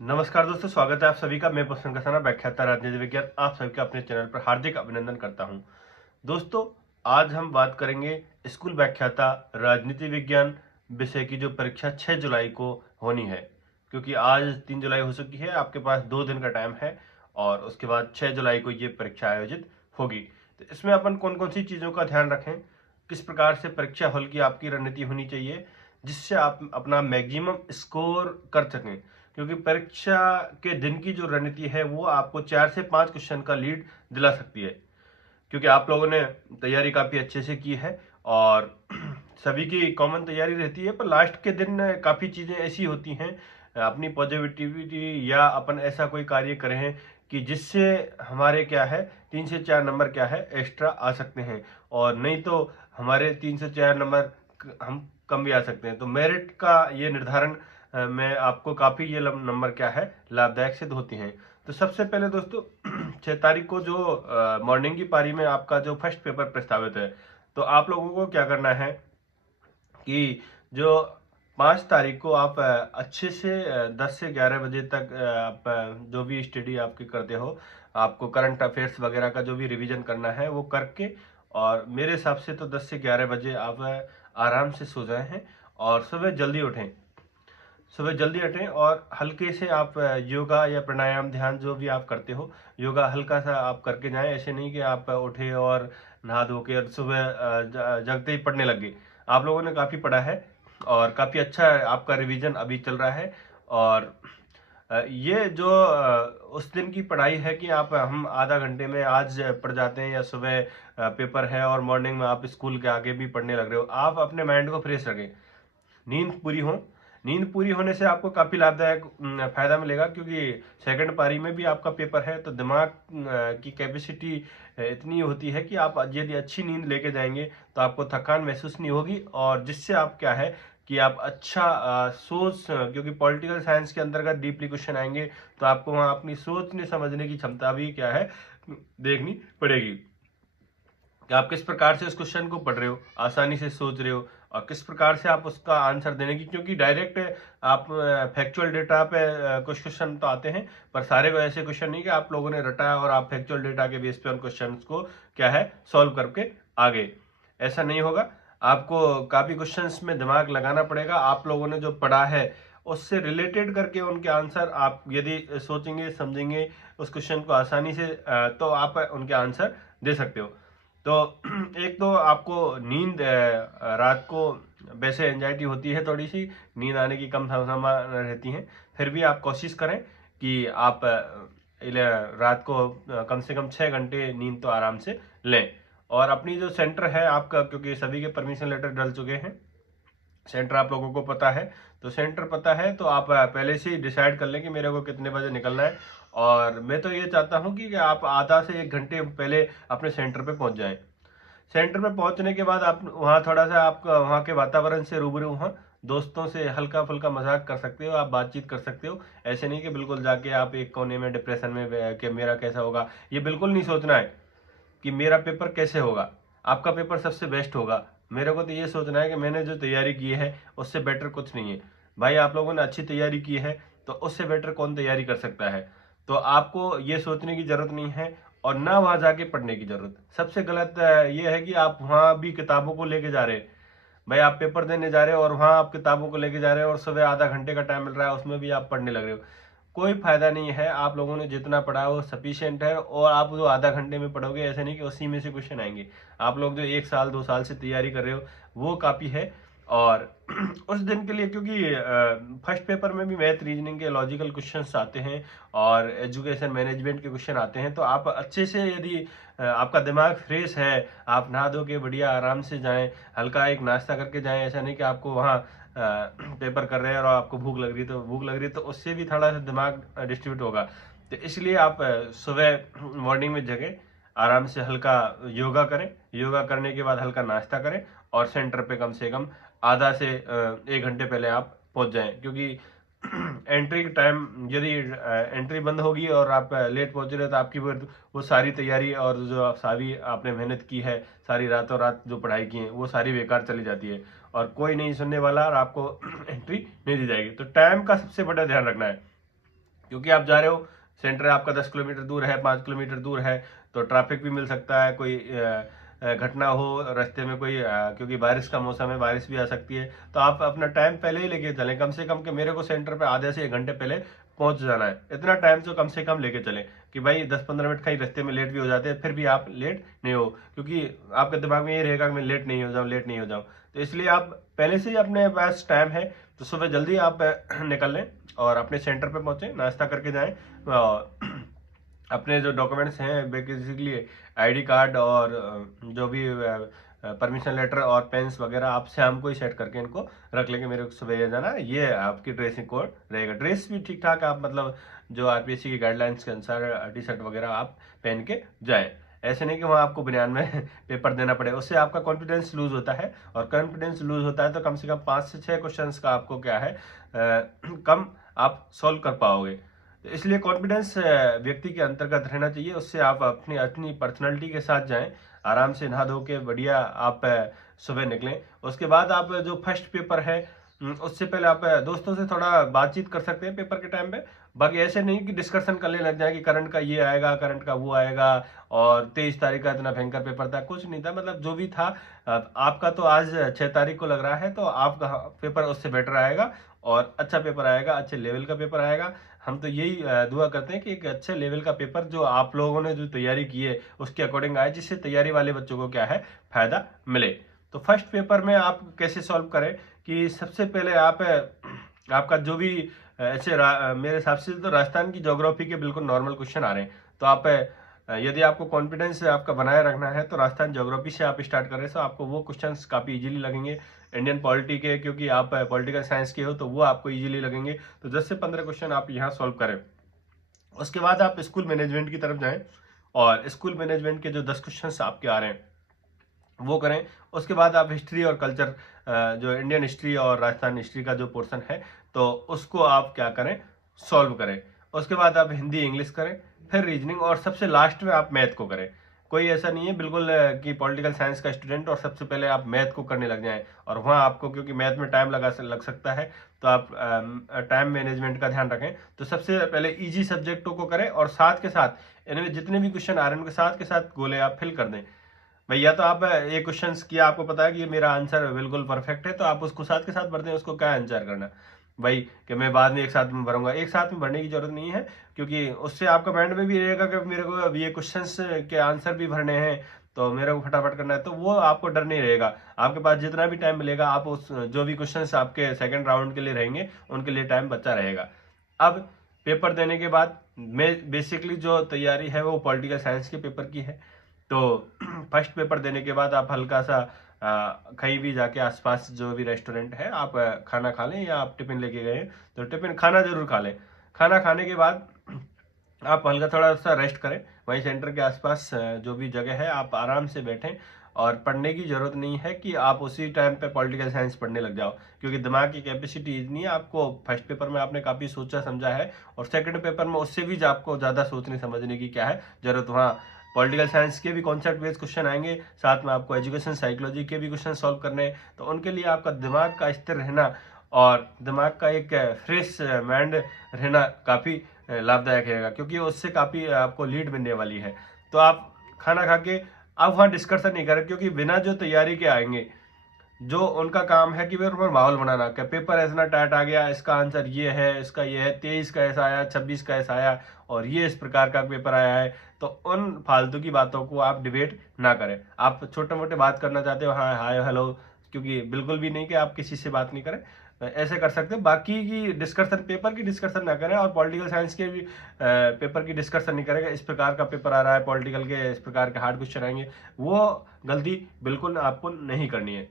नमस्कार दोस्तों, स्वागत है आप सभी का। मैं प्रसन्न कसाना, व्याख्याता राजनीति विज्ञान, आप सभी का अपने चैनल पर हार्दिक अभिनंदन करता हूं। दोस्तों, आज हम बात करेंगे स्कूल व्याख्याता राजनीति विज्ञान विषय की जो परीक्षा 6 जुलाई को होनी है। क्योंकि आज 3 जुलाई हो चुकी है, आपके पास 2 दिन का टाइम है और उसके बाद 6 जुलाई को ये परीक्षा आयोजित होगी। तो इसमें अपन कौन कौन सी चीज़ों का ध्यान रखें, किस प्रकार से परीक्षा हॉल की आपकी रणनीति होनी चाहिए जिससे आप अपना मैक्सिमम स्कोर कर सकें। क्योंकि परीक्षा के दिन की जो रणनीति है वो आपको 4 से 5 क्वेश्चन का लीड दिला सकती है। क्योंकि आप लोगों ने तैयारी काफ़ी अच्छे से की है और सभी की कॉमन तैयारी रहती है, पर लास्ट के दिन काफ़ी चीज़ें ऐसी होती हैं, अपनी पॉजिटिविटी या अपन ऐसा कोई कार्य करें कि जिससे हमारे क्या है 3 से 4 नंबर क्या है एक्स्ट्रा आ सकते हैं, और नहीं तो हमारे 3 से 4 नंबर हम कम भी आ सकते हैं। तो मेरिट का ये निर्धारण में आपको काफ़ी ये नंबर क्या है लाभदायक सिद्ध होती हैं। तो सबसे पहले दोस्तों 6 तारीख को जो मॉर्निंग की पारी में आपका जो फर्स्ट पेपर प्रस्तावित है, तो आप लोगों को क्या करना है कि जो 5 तारीख को आप अच्छे से 10 से 11 बजे तक आप जो भी स्टडी आपकी करते हो, आपको करंट अफेयर्स वगैरह का जो भी रिवीजन करना है वो करके, और मेरे हिसाब से तो 10 से 11 बजे आप आराम से सो जाए हैं और सुबह जल्दी उठें। सुबह जल्दी उठें और हल्के से आप योगा या प्राणायाम ध्यान जो भी आप करते हो, योगा हल्का सा आप करके जाएं। ऐसे नहीं कि आप उठे और नहा धो के और सुबह जगते ही पढ़ने लग गए। आप लोगों ने काफ़ी पढ़ा है और काफ़ी अच्छा आपका रिवीजन अभी चल रहा है। और ये जो उस दिन की पढ़ाई है कि आप हम आधा घंटे में आज पढ़ जाते हैं, या सुबह पेपर है और मॉर्निंग में आप स्कूल के आगे भी पढ़ने लग रहे हो, आप अपने माइंड को फ्रेश रखें। नींद पूरी हो। नींद पूरी होने से आपको काफ़ी लाभदायक फायदा मिलेगा, क्योंकि सेकंड पारी में भी आपका पेपर है। तो दिमाग की कैपेसिटी इतनी होती है कि आप यदि अच्छी नींद लेके जाएंगे तो आपको थकान महसूस नहीं होगी, और जिससे आप क्या है कि आप अच्छा सोच, क्योंकि पॉलिटिकल साइंस के अंतर्गत डीपली क्वेश्चन आएंगे, तो आपको वहाँ अपनी सोचने समझने की क्षमता भी क्या है देखनी पड़ेगी कि आप किस प्रकार से उस क्वेश्चन को पढ़ रहे हो, आसानी से सोच रहे हो, और किस प्रकार से आप उसका आंसर देने की। क्योंकि डायरेक्ट आप फैक्चुअल डेटा पे कुछ क्वेश्चन तो आते हैं, पर सारे ऐसे क्वेश्चन नहीं कि आप लोगों ने रटा और आप फैक्चुअल डेटा के बेस पे उन क्वेश्चन को क्या है सॉल्व करके आगे। ऐसा नहीं होगा। आपको काफ़ी क्वेश्चंस में दिमाग लगाना पड़ेगा। आप लोगों ने जो पढ़ा है उससे रिलेटेड करके उनके आंसर आप यदि सोचेंगे समझेंगे उस क्वेश्चन को आसानी से, तो आप उनके आंसर दे सकते हो। तो एक तो आपको नींद रात को वैसे एंजाइटी होती है, थोड़ी सी नींद आने की कम संभावना रहती है, फिर भी आप कोशिश करें कि आप रात को कम से कम 6 घंटे नींद तो आराम से लें। और अपनी जो सेंटर है आपका, क्योंकि सभी के परमिशन लेटर डल चुके हैं, सेंटर आप लोगों को पता है, तो सेंटर पता है तो आप पहले से ही डिसाइड कर लें कि मेरे को कितने बजे निकलना है। और मैं तो ये चाहता हूँ कि आप आधा से 1 घंटे पहले अपने सेंटर पे पहुँच जाएं। सेंटर में पहुंचने के बाद आप वहाँ थोड़ा सा आप वहाँ के वातावरण से रूबरू हुआ, दोस्तों से हल्का फुल्का मजाक कर सकते हो, आप बातचीत कर सकते हो। ऐसे नहीं कि बिल्कुल जाके आप एक कोने में डिप्रेशन में कि मेरा कैसा होगा, ये बिल्कुल नहीं सोचना है कि मेरा पेपर कैसे होगा। आपका पेपर सबसे बेस्ट होगा। मेरे को तो ये सोचना है कि मैंने जो तैयारी की है उससे बेटर कुछ नहीं है। भाई आप लोगों ने अच्छी तैयारी की है तो उससे बेटर कौन तैयारी कर सकता है। तो आपको ये सोचने की जरूरत नहीं है और ना वहाँ जाके पढ़ने की जरूरत। सबसे गलत ये है कि आप वहाँ भी किताबों को लेके जा रहे हैं। भाई आप पेपर देने जा रहे हो और वहाँ आप किताबों को लेके जा रहे हो, और सुबह आधा घंटे का टाइम मिल रहा है उसमें भी आप पढ़ने लग रहे हो। कोई फायदा नहीं है। आप लोगों ने जितना पढ़ा है वो सफिशियंट है, और आप जो आधा घंटे में पढ़ोगे ऐसे नहीं कि उसी में से क्वेश्चन आएंगे। आप लोग जो 1 साल 2 साल से तैयारी कर रहे हो वो काफ़ी है। और उस दिन के लिए, क्योंकि फर्स्ट पेपर में भी मैथ रीजनिंग के लॉजिकल क्वेश्चंस आते हैं और एजुकेशन मैनेजमेंट के क्वेश्चन आते हैं, तो आप अच्छे से यदि आपका दिमाग फ्रेश है, आप नहा धो के बढ़िया आराम से जाएं, हल्का एक नाश्ता करके जाएं। ऐसा नहीं कि आपको वहाँ पेपर कर रहे हैं और आपको भूख लग रही है, तो भूख लग रही है तो उससे भी थोड़ा सा दिमाग डिस्ट्रीब्यूट होगा। तो इसलिए आप सुबह मॉर्निंग में जगें, आराम से हल्का योगा करें, योगा करने के बाद हल्का नाश्ता करें, और सेंटर पे कम से कम आधा से 1 घंटे पहले आप पहुंच जाएं। क्योंकि एंट्री टाइम यदि एंट्री बंद होगी और आप लेट पहुंच रहे हो तो आपकी वो सारी तैयारी और जो सारी आपने मेहनत की है, सारी रातों रात जो पढ़ाई की है वो सारी बेकार चली जाती है, और कोई नहीं सुनने वाला और आपको एंट्री नहीं दी जाएगी। तो टाइम का सबसे बड़ा ध्यान रखना है। क्योंकि आप जा रहे हो, सेंटर आपका 10 किलोमीटर दूर है, 5 किलोमीटर दूर है, तो ट्रैफिक भी मिल सकता है, कोई घटना हो रास्ते में, कोई क्योंकि बारिश का मौसम है, बारिश भी आ सकती है। तो आप अपना टाइम पहले ही लेके चलें, कम से कम कि मेरे को सेंटर पे आधे से 1 घंटे पहले पहुंच जाना है, इतना टाइम तो कम से कम लेके चलें कि भाई 10-15 मिनट कहीं रास्ते में लेट भी हो जाते हैं, फिर भी आप लेट नहीं हो, क्योंकि आपके दिमाग में ये रहेगा कि मैं लेट नहीं हो जाऊँ, लेट नहीं हो जाऊँ। तो इसलिए आप पहले से ही अपने पास टाइम है तो सुबह जल्दी आप निकल लें और अपने सेंटर पे पहुंचे, नाश्ता करके जाएं। अपने जो डॉक्यूमेंट्स हैं बेसिकली आईडी कार्ड और जो भी परमिशन लेटर और पेन्स वगैरह आप शाम को ही सेट करके इनको रख लेंगे, मेरे को सुबह जाना है। ये आपकी ड्रेसिंग कोड रहेगा, ड्रेस भी ठीक ठाक आप मतलब जो आरपीएससी की गाइडलाइंस के अनुसार टी शर्ट वगैरह आप पहन के जाएं। ऐसे नहीं कि वहाँ आपको बनियान में पेपर देना पड़े, उससे आपका कॉन्फिडेंस लूज होता है, और कॉन्फिडेंस लूज होता है तो कम से कम 5 से 6 क्वेश्चंस का आपको क्या है कम आप सॉल्व कर पाओगे। तो इसलिए कॉन्फिडेंस व्यक्ति के अंतर्गत रहना चाहिए, उससे आप अपनी अपनी पर्सनैलिटी के साथ जाएं, आराम से नहा धो के बढ़िया आप सुबह निकलें। उसके बाद आप जो फर्स्ट पेपर है उससे पहले आप दोस्तों से थोड़ा बातचीत कर सकते हैं पेपर के टाइम पे। बाकी ऐसे नहीं कि डिस्कशन करने लग जाए कि करंट का ये आएगा, करंट का वो आएगा, और 23 तारीख का इतना भयंकर पेपर था, कुछ नहीं था, मतलब जो भी था। आपका तो आज 6 तारीख को लग रहा है, तो आपका पेपर उससे बेटर आएगा और अच्छा पेपर आएगा, अच्छे लेवल का पेपर आएगा। हम तो यही दुआ करते हैं कि एक अच्छे लेवल का पेपर जो आप लोगों ने जो तैयारी की है उसके अकॉर्डिंग आए, जिससे तैयारी वाले बच्चों को क्या है फायदा मिले। तो फर्स्ट पेपर में आप कैसे सॉल्व करें कि सबसे पहले आप आपका जो भी ऐसे मेरे हिसाब से तो राजस्थान की ज्योग्राफी के बिल्कुल नॉर्मल क्वेश्चन आ रहे हैं। तो आप यदि आपको कॉन्फिडेंस आपका बनाए रखना है तो राजस्थान ज्योग्राफी से आप स्टार्ट करें, तो आपको वो क्वेश्चंस काफ़ी इजीली लगेंगे। इंडियन पॉलिटी के, क्योंकि आप पॉलिटिकल साइंस के हो, तो वो आपको इजीली लगेंगे। तो 10 से 15 क्वेश्चन आप यहाँ सॉल्व करें। उसके बाद आप स्कूल मैनेजमेंट की तरफ जाएं और स्कूल मैनेजमेंट के जो 10 क्वेश्चन आपके आ रहे हैं वो करें। उसके बाद आप हिस्ट्री और कल्चर, जो इंडियन हिस्ट्री और राजस्थान हिस्ट्री का जो पोर्शन है, तो उसको आप क्या करें, सॉल्व करें। उसके बाद आप हिंदी इंग्लिश करें, फिर रीजनिंग, और सबसे लास्ट में आप मैथ को करें। कोई ऐसा नहीं है बिल्कुल कि पॉलिटिकल साइंस का स्टूडेंट और सबसे पहले आप मैथ को करने लग जाएं, और वहाँ आपको क्योंकि मैथ में टाइम लग सकता है, तो आप टाइम मैनेजमेंट का ध्यान रखें। तो सबसे पहले इजी सब्जेक्टों को करें, और साथ के साथ इनमें जितने भी क्वेश्चन आ रहे हैं उनके साथ के साथ गोले आप फिल कर दें। भैया तो आप एक क्वेश्चन किया, आपको पता है कि ये मेरा आंसर बिल्कुल परफेक्ट है, तो आप उसको साथ के साथ भरते हैं, उसको क्या आंसर करना भाई कि मैं बाद में एक साथ में भरूंगा। एक साथ में भरने की जरूरत नहीं है, क्योंकि उससे आपका माइंड में भी रहेगा कि मेरे को अब ये क्वेश्चंस के आंसर भी भरने हैं, तो मेरे को फटाफट करना है, तो वो आपको डर नहीं रहेगा। आपके पास जितना भी टाइम मिलेगा, आप उस जो भी क्वेश्चंस आपके सेकेंड राउंड के लिए रहेंगे उनके लिए टाइम बचा रहेगा। अब पेपर देने के बाद मैं बेसिकली जो तैयारी है वो पॉलिटिकल साइंस के पेपर की है। तो फर्स्ट पेपर देने के बाद आप हल्का सा कहीं भी जाके आसपास जो भी रेस्टोरेंट है आप खाना खा लें, या आप टिफिन लेके गए तो टिफिन खाना जरूर खा लें। खाना खाने के बाद आप हल्का थोड़ा सा रेस्ट करें, वहीं सेंटर के आसपास जो भी जगह है आप आराम से बैठें, और पढ़ने की जरूरत नहीं है कि आप उसी टाइम पे पॉलिटिकल साइंस पढ़ने लग जाओ, क्योंकि दिमाग की कैपेसिटी इतनी है। आपको फर्स्ट पेपर में आपने काफ़ी सोचा समझा है, और सेकंड पेपर में उससे भी आपको ज़्यादा सोचने समझने की क्या है जरूरत। वहाँ पॉलिटिकल साइंस के भी कॉन्सेप्ट बेस्ड क्वेश्चन आएंगे, साथ में आपको एजुकेशन साइकोलॉजी के भी क्वेश्चन सॉल्व करने हैं। तो उनके लिए आपका दिमाग का स्थिर रहना और दिमाग का एक फ्रेश माइंड रहना काफ़ी लाभदायक रहेगा, क्योंकि उससे काफ़ी आपको लीड मिलने वाली है। तो आप खाना खा के आप वहाँ डिस्कशन नहीं करें, क्योंकि बिना जो तैयारी के आएंगे, जो उनका काम है कि वे ऊपर माहौल बनाना, क्या पेपर ऐसा टाइट आ गया, इसका आंसर ये है, इसका ये है, 23 का ऐसा आया, 26 का ऐसा आया, और ये इस प्रकार का पेपर आया है। तो उन फालतू की बातों को आप डिबेट ना करें। आप छोटे मोटे बात करना चाहते हो, हाँ हाय हेलो, क्योंकि बिल्कुल भी नहीं कि आप किसी से बात नहीं करें, ऐसे कर सकते हैं। बाकी की डिस्कशन, पेपर की डिस्कशन ना करें, और पॉलिटिकल साइंस के भी पेपर की डिस्कशन नहीं करेगा। इस प्रकार का पेपर आ रहा है पॉलिटिकल के, इस प्रकार के हार्ड क्वेश्चन आएंगे, वो गलती बिल्कुल आपको नहीं करनी है।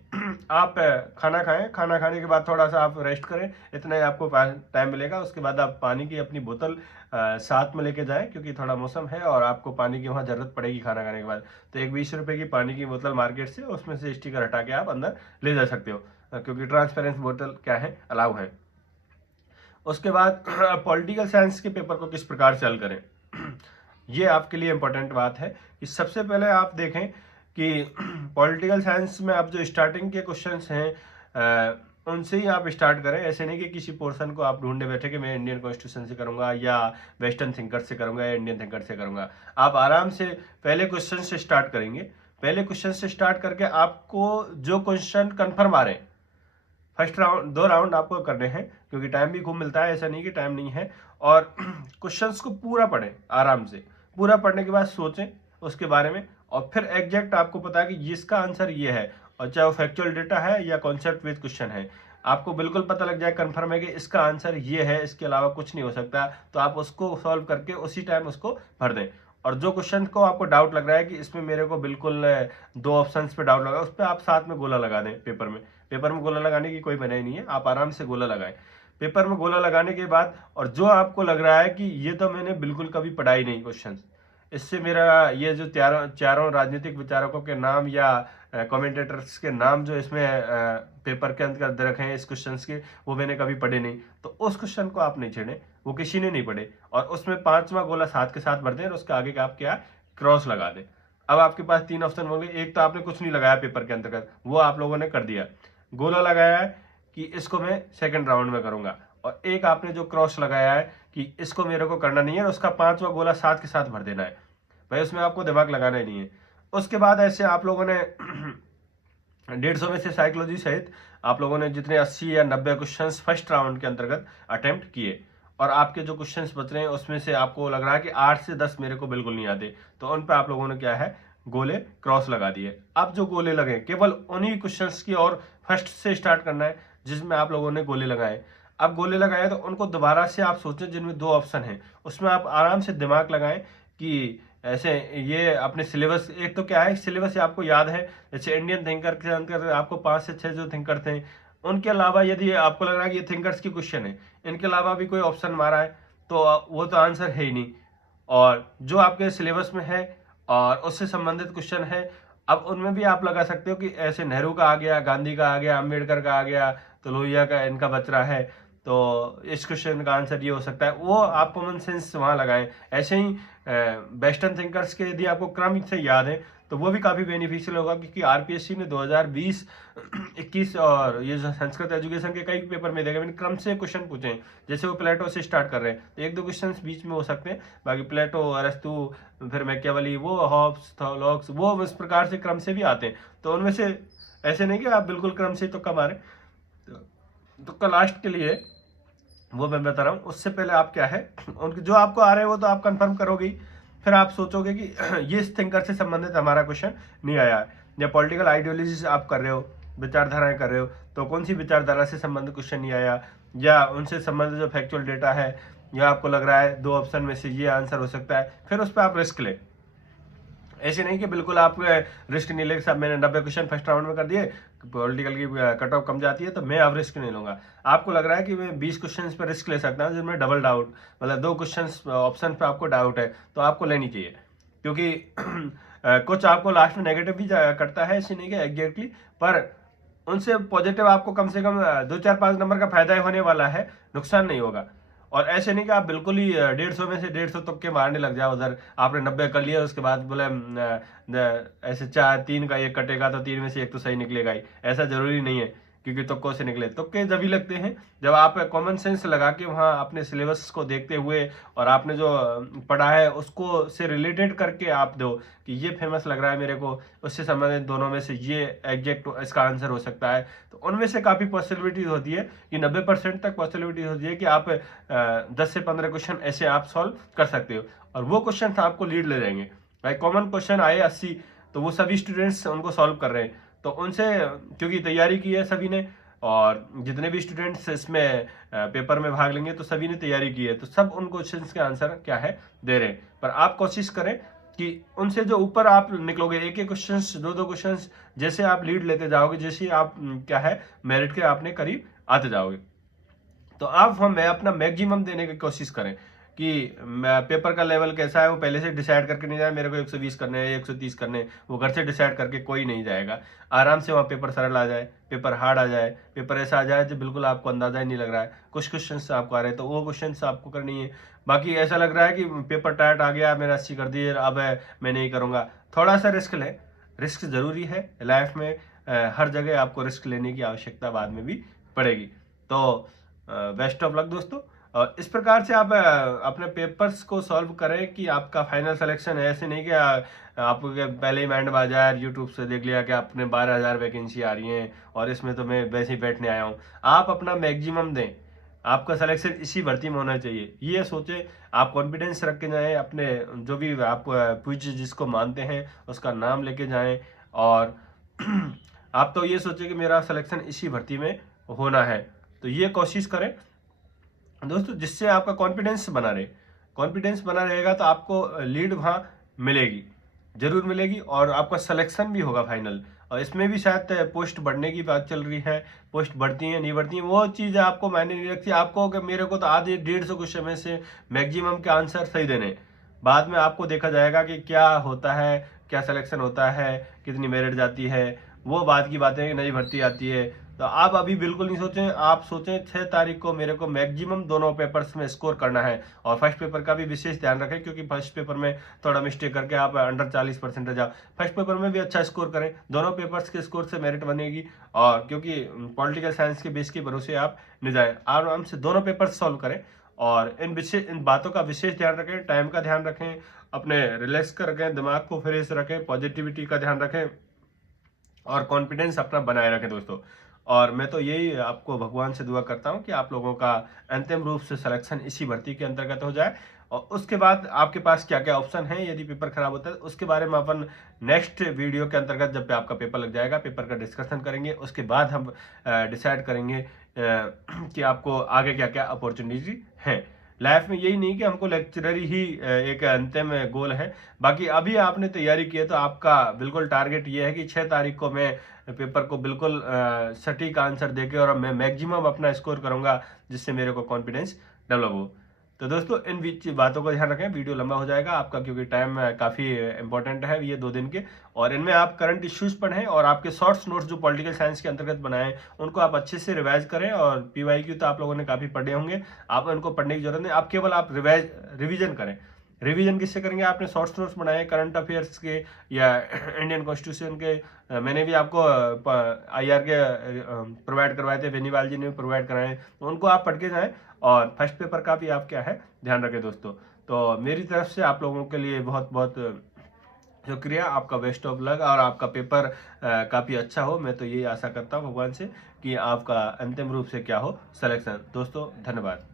आप खाना खाएं, खाना खाने के बाद थोड़ा सा आप रेस्ट करें, इतना ही आपको टाइम मिलेगा। उसके बाद आप पानी की अपनी बोतल साथ में लेके जाएं, क्योंकि थोड़ा मौसम है और आपको पानी की वहाँ जरूरत पड़ेगी खाना खाने के बाद। तो एक 20 रुपए की पानी की बोतल मार्केट से, उसमें से स्टिकर हटा के आप अंदर ले जा सकते हो, क्योंकि ट्रांसपेरेंट बोतल क्या है, अलाउ है। उसके बाद पॉलिटिकल साइंस के पेपर को किस प्रकार से हल करें, ये आपके लिए इंपॉर्टेंट बात है कि सबसे पहले आप देखें कि पॉलिटिकल साइंस में आप जो स्टार्टिंग के क्वेश्चंस हैं उनसे ही आप स्टार्ट करें। ऐसे नहीं कि किसी पोर्शन को आप ढूंढने बैठे कि मैं इंडियन कॉन्स्टिट्यूशन से करूंगा या वेस्टर्न थिंकर से करूंगा या इंडियन थिंकर से करूंगा। आप आराम से पहले क्वेश्चन से स्टार्ट करेंगे। पहले क्वेश्चन से स्टार्ट करके आपको जो क्वेश्चन कन्फर्म आ रहे हैं, फर्स्ट राउंड 2 राउंड आपको करने हैं, क्योंकि टाइम भी खूब मिलता है, ऐसा नहीं कि टाइम नहीं है। और क्वेश्चंस को पूरा पढ़ें आराम से। पूरा पढ़ने के बाद सोचें उसके बारे में, और फिर एग्जैक्ट आपको पता है कि इसका आंसर ये है, और चाहे वो फैक्चुअल डेटा है या कॉन्सेप्ट बेस्ड क्वेश्चन है, आपको बिल्कुल पता लग जाए, कंफर्म है कि इसका आंसर ये है, इसके अलावा कुछ नहीं हो सकता, तो आप उसको सॉल्व करके उसी टाइम उसको भर दें। और जो क्वेश्चन को आपको डाउट लग रहा है कि इसमें मेरे को बिल्कुल 2 ऑप्शंस पे डाउट लगा, उस पर आप साथ में गोला लगा दें पेपर में। पेपर में गोला लगाने की कोई मनाही नहीं है, आप आराम से गोला लगाएं। पेपर में गोला लगाने के बाद, और जो आपको लग रहा है कि ये तो मैंने बिल्कुल कभी पढ़ा ही नहीं क्वेश्चन, इससे मेरा ये जो चारों राजनीतिक विचारकों के नाम या कमेंटेटर्स के नाम जो इसमें पेपर के अंदर दे रखे हैं इस क्वेश्चन के, वो मैंने कभी पढ़े नहीं, तो उस क्वेश्चन को आप नहीं छेड़ें, वो किसी ने नहीं पढ़े, और उसमें 5वां गोला साथ के साथ भर दें और उसके आगे का आप क्या क्रॉस लगा दें। अब आपके पास 3 ऑप्शन होंगे। एक तो आपने कुछ नहीं लगाया पेपर के अंतर्गत, वो आप लोगों ने कर दिया, गोला लगाया है कि इसको मैं सेकंड राउंड में करूंगा, और एक आपने जो क्रॉस लगाया है कि इसको मेरे को करना नहीं है, और उसका 5वां गोला साथ के साथ भर देना है। भाई उसमें आपको दिमाग लगाना ही नहीं है। उसके बाद ऐसे आप लोगों ने 150 में से साइकोलॉजी सहित आप लोगों ने जितने 80 या 90 क्वेश्चंस फर्स्ट राउंड के अंतर्गत अटेम्प्ट किए, और आपके जो क्वेश्चंस बच रहे हैं उसमें से आपको लग रहा है कि 8 से 10 मेरे को बिल्कुल नहीं आते, तो उन पर आप लोगों ने क्या है, गोले क्रॉस लगा दिए। अब जो गोले लगे केवल उन्हीं क्वेश्चंस की और फर्स्ट से स्टार्ट करना है जिसमें आप लोगों ने गोले लगाए। अब गोले लगाए तो उनको दोबारा से आप सोचें, जिनमें 2 ऑप्शन हैं उसमें आप आराम से दिमाग लगाएं कि ऐसे ये अपने सिलेबस, एक तो क्या है सिलेबस आपको याद है, जैसे इंडियन थिंकर के अंदर आपको 5 से 6 जो थिंकर थे, उनके अलावा यदि आपको लग रहा है कि ये थिंकर्स की क्वेश्चन है, इनके अलावा भी कोई ऑप्शन मारा है, तो वो तो आंसर है ही नहीं। और जो आपके सिलेबस में है और उससे संबंधित क्वेश्चन है, अब उनमें भी आप लगा सकते हो कि ऐसे नेहरू का आ गया, गांधी का आ गया, अम्बेडकर का आ गया, तो लोहिया का इनका बच रहा है, तो इस क्वेश्चन का आंसर ये हो सकता है, वो आप कॉमन सेंस वहाँ लगाएं। ऐसे ही वेस्टर्न थिंकर्स के यदि आपको क्रम से याद है तो वो भी काफ़ी बेनिफिशियल होगा, क्योंकि आरपीएससी ने 2020-21 और ये जो संस्कृत एजुकेशन के कई पेपर में देखा मैंने क्रम से क्वेश्चन पूछे हैं। जैसे वो प्लेटो से स्टार्ट कर रहे हैं तो 1-2 क्वेश्चन बीच में हो सकते हैं, बाकी प्लेटो, अरस्तु, फिर मैकियावेली, वो हॉब्स, लॉक्स, वो इस प्रकार से क्रम से भी आते हैं। तो उनमें से ऐसे नहीं कि आप बिल्कुल क्रम से तुक्का मारें, तुक्का लास्ट के लिए वो मैं बता रहा हूँ। उससे पहले आप क्या है, उनके जो आपको आ रहे हैं वो तो आप कंफर्म करोगे ही, फिर आप सोचोगे कि ये इस थिंकर से संबंधित हमारा क्वेश्चन नहीं आया है, या पॉलिटिकल आइडियोलॉजी आप कर रहे हो, विचारधाराएं कर रहे हो, तो कौन सी विचारधारा से संबंधित क्वेश्चन नहीं आया, या उनसे संबंधित जो फैक्चुअल डेटा है, या आपको लग रहा है 2 ऑप्शन में से ये आंसर हो सकता है, फिर उस पर आप रिस्क लें। ऐसे नहीं कि बिल्कुल आप रिस्क नहीं लेंगे, सब मैंने 90 क्वेश्चन फर्स्ट राउंड में कर दिए, पॉलिटिकल की कट ऑफ कम जाती है तो मैं अब रिस्क नहीं लूंगा। आपको लग रहा है कि मैं 20 क्वेश्चन पर रिस्क ले सकता हूँ जिनमें डबल डाउट, मतलब 2 क्वेश्चन ऑप्शन पे आपको डाउट है, तो आपको लेनी चाहिए, क्योंकि कुछ आपको लास्ट में नेगेटिव भी करता है, ऐसे नहीं कि एग्जैक्टली, पर उनसे पॉजिटिव आपको कम से कम 2-4-5 नंबर का फायदा ही होने वाला है, नुकसान नहीं होगा। और ऐसे नहीं कि आप बिल्कुल ही 150 में से 150 तुक्के मारने लग जाओ, उधर आपने 90 कर लिया उसके बाद बोले ऐसे 3 का 1 कटेगा तो 3 में से 1 तो सही निकलेगा ही, ऐसा जरूरी नहीं है, क्योंकि तुक्कों से निकले। तुक्के जब ही लगते हैं जब आप कॉमन सेंस लगा के वहाँ अपने सिलेबस को देखते हुए और आपने जो पढ़ा है उसको से रिलेटेड करके आप दो कि ये फेमस लग रहा है मेरे को, उससे संबंधित दोनों में से ये एग्जैक्ट इसका आंसर हो सकता है, तो उनमें से काफ़ी पॉसिबिलिटीज होती है कि 90% तक पॉसिबिलिटी होती है कि आप 10 से 15 क्वेश्चन ऐसे आप सॉल्व कर सकते हो, और वो क्वेश्चन आपको लीड ले जाएंगे। भाई कॉमन क्वेश्चन आए 80, तो वो सभी स्टूडेंट्स उनको सॉल्व कर रहे हैं, तो उनसे क्योंकि तैयारी की है सभी ने, और जितने भी स्टूडेंट्स इसमें पेपर में भाग लेंगे तो सभी ने तैयारी की है, तो सब उन क्वेश्चंस के आंसर क्या है दे रहे हैं। पर आप कोशिश करें कि उनसे जो ऊपर आप निकलोगे, एक एक क्वेश्चंस, 2-2 क्वेश्चंस, जैसे आप लीड लेते जाओगे, जैसे आप क्या है मेरिट के अपने करीब आते जाओगे, तो आप मैं अपना मैक्सिमम देने की कोशिश करें कि पेपर का लेवल कैसा है वो पहले से डिसाइड करके नहीं जाए, मेरे को 120 करने हैं, 130 करने हैं, वो घर से डिसाइड करके कोई नहीं जाएगा। आराम से वहाँ पेपर सरल आ जाए, पेपर हार्ड आ जाए, पेपर ऐसा आ जाए जो बिल्कुल आपको अंदाजा ही नहीं लग रहा है, कुछ क्वेश्चन आपको आ रहे हैं तो वो क्वेश्चन आपको करनी है। बाकी ऐसा लग रहा है कि पेपर टाइट आ गया, मैंने 80 कर दिए, अब मैं नहीं करूँगा, थोड़ा सा रिस्क लें। रिस्क जरूरी है लाइफ में, हर जगह आपको रिस्क लेने की आवश्यकता बाद में भी पड़ेगी। तो बेस्ट ऑफ लक दोस्तों। इस प्रकार से आप अपने पेपर्स को सॉल्व करें कि आपका फाइनल सिलेक्शन है। ऐसे नहीं कि आपको पहले ही माइंड में आ जाए, यूट्यूब से देख लिया कि अपने 12,000 वैकेंसी आ रही हैं और इसमें तो मैं वैसे ही बैठने आया हूँ। आप अपना मैक्सिमम दें, आपका सिलेक्शन इसी भर्ती में होना चाहिए, ये सोचें। आप कॉन्फिडेंस रख के जाएं, अपने जो भी आप पूछ जिसको मानते हैं उसका नाम लेके जाएं, और आप तो ये सोचें कि मेरा सिलेक्शन इसी भर्ती में होना है। तो ये कोशिश करें दोस्तों, जिससे आपका कॉन्फिडेंस बना रहे। कॉन्फिडेंस बना रहेगा तो आपको लीड वहाँ मिलेगी, जरूर मिलेगी, और आपका सिलेक्शन भी होगा फाइनल। और इसमें भी शायद पोस्ट बढ़ने की बात चल रही है। पोस्ट बढ़ती है नहीं बढ़ती है वो चीज़ आपको मायने नहीं रखती। आपको कि मेरे को तो आधे 150 क्वेश्चन में से मैक्सिमम के आंसर सही देने, बाद में आपको देखा जाएगा कि क्या होता है, क्या सिलेक्शन होता है, कितनी मेरिट जाती है, वो बात की बातें नई भर्ती आती है। तो आप अभी बिल्कुल नहीं सोचें, आप सोचें 6 तारीख को मेरे को मैक्सिमम दोनों पेपर्स में स्कोर करना है। और फर्स्ट पेपर का भी विशेष ध्यान रखें, क्योंकि फर्स्ट पेपर में थोड़ा मिस्टेक करके आप अंडर 40% आओ। फर्स्ट पेपर में भी अच्छा स्कोर करें, दोनों पेपर्स के स्कोर से मेरिट बनेगी। और क्योंकि पॉलिटिकल साइंस के बेस के भरोसे आप नहीं जाए, आराम से दोनों पेपर सॉल्व करें। और इन बातों का विशेष ध्यान रखें, टाइम का ध्यान रखें, अपने रिलैक्स कर रखें, दिमाग को फ्रेश रखें, पॉजिटिविटी का ध्यान रखें, और कॉन्फिडेंस अपना बनाए रखें दोस्तों। और मैं तो यही आपको भगवान से दुआ करता हूं कि आप लोगों का अंतिम रूप से सिलेक्शन इसी भर्ती के अंतर्गत हो जाए। और उसके बाद आपके पास क्या क्या ऑप्शन है यदि पेपर खराब होता है, उसके बारे में अपन नेक्स्ट वीडियो के अंतर्गत जब आपका पेपर लग जाएगा पेपर का डिस्कशन करेंगे। उसके बाद हम डिसाइड करेंगे कि आपको आगे क्या क्या अपॉर्चुनिटी है। लाइफ में यही नहीं कि हमको लेक्चररी ही एक अंतिम गोल है। बाकी अभी आपने तैयारी की है तो आपका बिल्कुल टारगेट ये है कि 6 तारीख को मैं पेपर को बिल्कुल सटीक आंसर देके और मैं मैक्सिमम अपना स्कोर करूंगा, जिससे मेरे को कॉन्फिडेंस डेवलप हो। तो दोस्तों इन बातों का ध्यान रखें, वीडियो लंबा हो जाएगा आपका, क्योंकि टाइम काफ़ी इंपॉर्टेंट है ये 2 दिन के। और इनमें आप करंट इश्यूज पढ़ें और आपके शॉर्ट्स नोट्स जो पॉलिटिकल साइंस के अंतर्गत बनाए उनको आप अच्छे से रिवाइज करें। और पीवाईक्यू तो आप लोगों ने काफ़ी पढ़े होंगे, आप उनको पढ़ने की जरूरत नहीं, आप केवल आप रिविजन करें। रिवीजन किससे करेंगे? आपने शॉर्ट्स नोट्स बनाए करंट अफेयर्स के या इंडियन कॉन्स्टिट्यूशन के, मैंने भी आपको IR के प्रोवाइड करवाए थे, बेनीवाल जी ने प्रोवाइड कराए, तो उनको आप पढ़ के जाएं। और फर्स्ट पेपर का भी आप क्या है ध्यान रखें दोस्तों। तो मेरी तरफ से आप लोगों के लिए बहुत बहुत शुक्रिया, आपका बेस्ट ऑफ लक, और आपका पेपर काफ़ी अच्छा हो। मैं तो यही आशा करता हूँ भगवान से कि आपका अंतिम रूप से क्या हो सिलेक्शन। दोस्तों धन्यवाद।